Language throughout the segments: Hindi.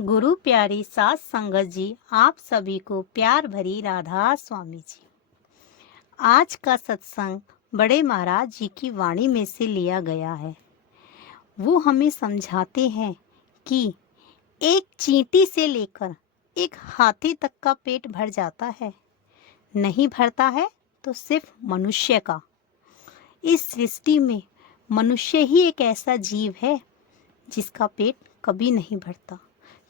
गुरु प्यारी सात संगत जी, आप सभी को प्यार भरी राधा स्वामी जी। आज का सत्संग बड़े महाराज जी की वाणी में से लिया गया है। वो हमें समझाते हैं कि एक चींटी से लेकर एक हाथी तक का पेट भर जाता है, नहीं भरता है तो सिर्फ मनुष्य का। इस सृष्टि में मनुष्य ही एक ऐसा जीव है जिसका पेट कभी नहीं भरता,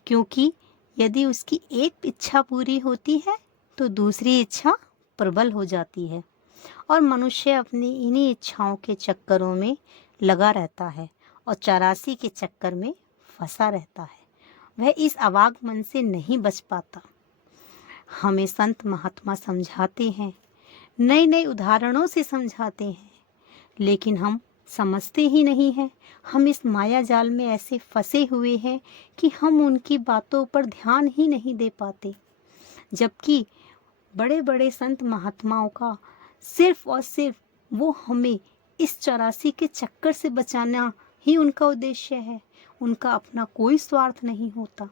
क्योंकि यदि उसकी एक इच्छा पूरी होती है तो दूसरी इच्छा प्रबल हो जाती है और मनुष्य अपनी इन्हीं इच्छाओं के चक्करों में लगा रहता है और 84 के चक्कर में फंसा रहता है। वह इस आवागमन से नहीं बच पाता। हमें संत महात्मा समझाते हैं, नए नए उदाहरणों से समझाते हैं, लेकिन हम समझते ही नहीं हैं। हम इस माया जाल में ऐसे फंसे हुए हैं कि हम उनकी बातों पर ध्यान ही नहीं दे पाते, जबकि बड़े बड़े संत महात्माओं का सिर्फ और सिर्फ वो हमें इस 84 के चक्कर से बचाना ही उनका उद्देश्य है। उनका अपना कोई स्वार्थ नहीं होता।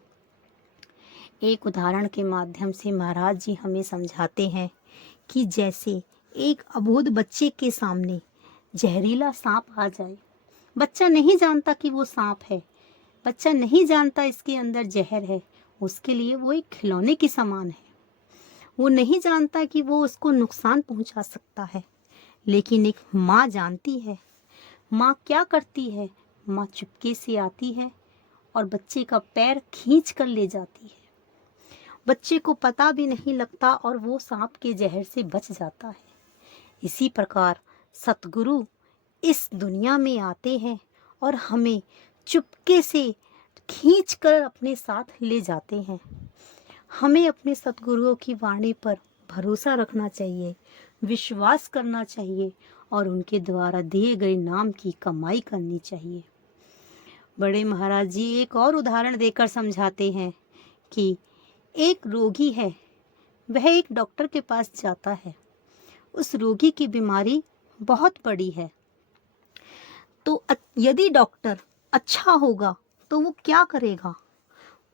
एक उदाहरण के माध्यम से महाराज जी हमें समझाते हैं कि जैसे एक अबोध बच्चे के सामने जहरीला सांप आ जाए, बच्चा नहीं जानता कि वो सांप है, बच्चा नहीं जानता इसके अंदर जहर है, उसके लिए वो एक खिलौने की समान है। वो नहीं जानता कि वो उसको नुकसान पहुंचा सकता है, लेकिन एक माँ जानती है। माँ क्या करती है? माँ चुपके से आती है और बच्चे का पैर खींच कर ले जाती है। बच्चे को पता भी नहीं लगता और वो सांप के जहर से बच जाता है। इसी प्रकार सतगुरु इस दुनिया में आते हैं और हमें चुपके से खींचकर अपने साथ ले जाते हैं। हमें अपने सतगुरुओं की वाणी पर भरोसा रखना चाहिए, विश्वास करना चाहिए और उनके द्वारा दिए गए नाम की कमाई करनी चाहिए। बड़े महाराज जी एक और उदाहरण देकर समझाते हैं कि एक रोगी है, वह एक डॉक्टर के पास जाता है। उस रोगी की बीमारी बहुत बड़ी है, तो यदि डॉक्टर अच्छा होगा तो वो क्या करेगा?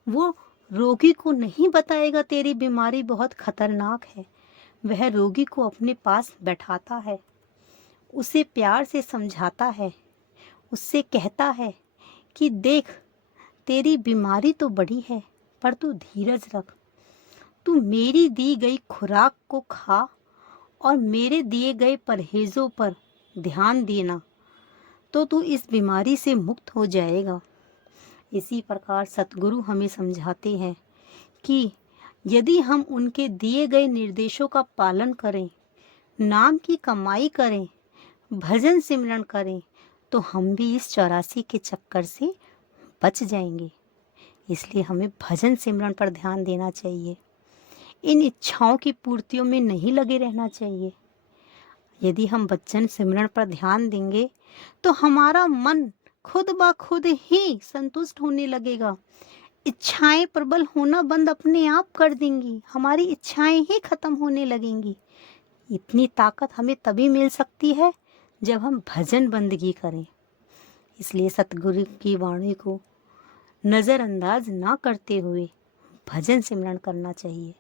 वो रोगी को नहीं बताएगा तेरी बीमारी बहुत खतरनाक है। वह रोगी को अपने पास बैठाता है, उसे प्यार से समझाता है, उससे कहता है कि देख, तेरी बीमारी तो बड़ी है, पर तू धीरज रख। तू मेरी दी गई खुराक को खा और मेरे दिए गए परहेजों पर ध्यान देना, तो तू इस बीमारी से मुक्त हो जाएगा। इसी प्रकार सतगुरु हमें समझाते हैं कि यदि हम उनके दिए गए निर्देशों का पालन करें, नाम की कमाई करें, भजन सिमरन करें, तो हम भी इस 84 के चक्कर से बच जाएंगे। इसलिए हमें भजन सिमरन पर ध्यान देना चाहिए। इन इच्छाओं की पूर्तियों में नहीं लगे रहना चाहिए। यदि हम भजन सिमरन पर ध्यान देंगे तो हमारा मन खुद ब खुद ही संतुष्ट होने लगेगा। इच्छाएं प्रबल होना बंद अपने आप कर देंगी, हमारी इच्छाएं ही खत्म होने लगेंगी। इतनी ताकत हमें तभी मिल सकती है जब हम भजन बंदगी करें। इसलिए सतगुरु की वाणी को नज़रअंदाज ना करते हुए भजन सिमरन करना चाहिए,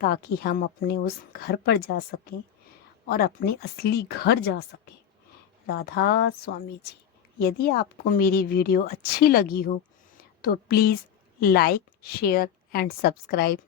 ताकि हम अपने उस घर पर जा सकें और अपने असली घर जा सकें। राधा स्वामी जी। यदि आपको मेरी वीडियो अच्छी लगी हो तो please like, share and subscribe.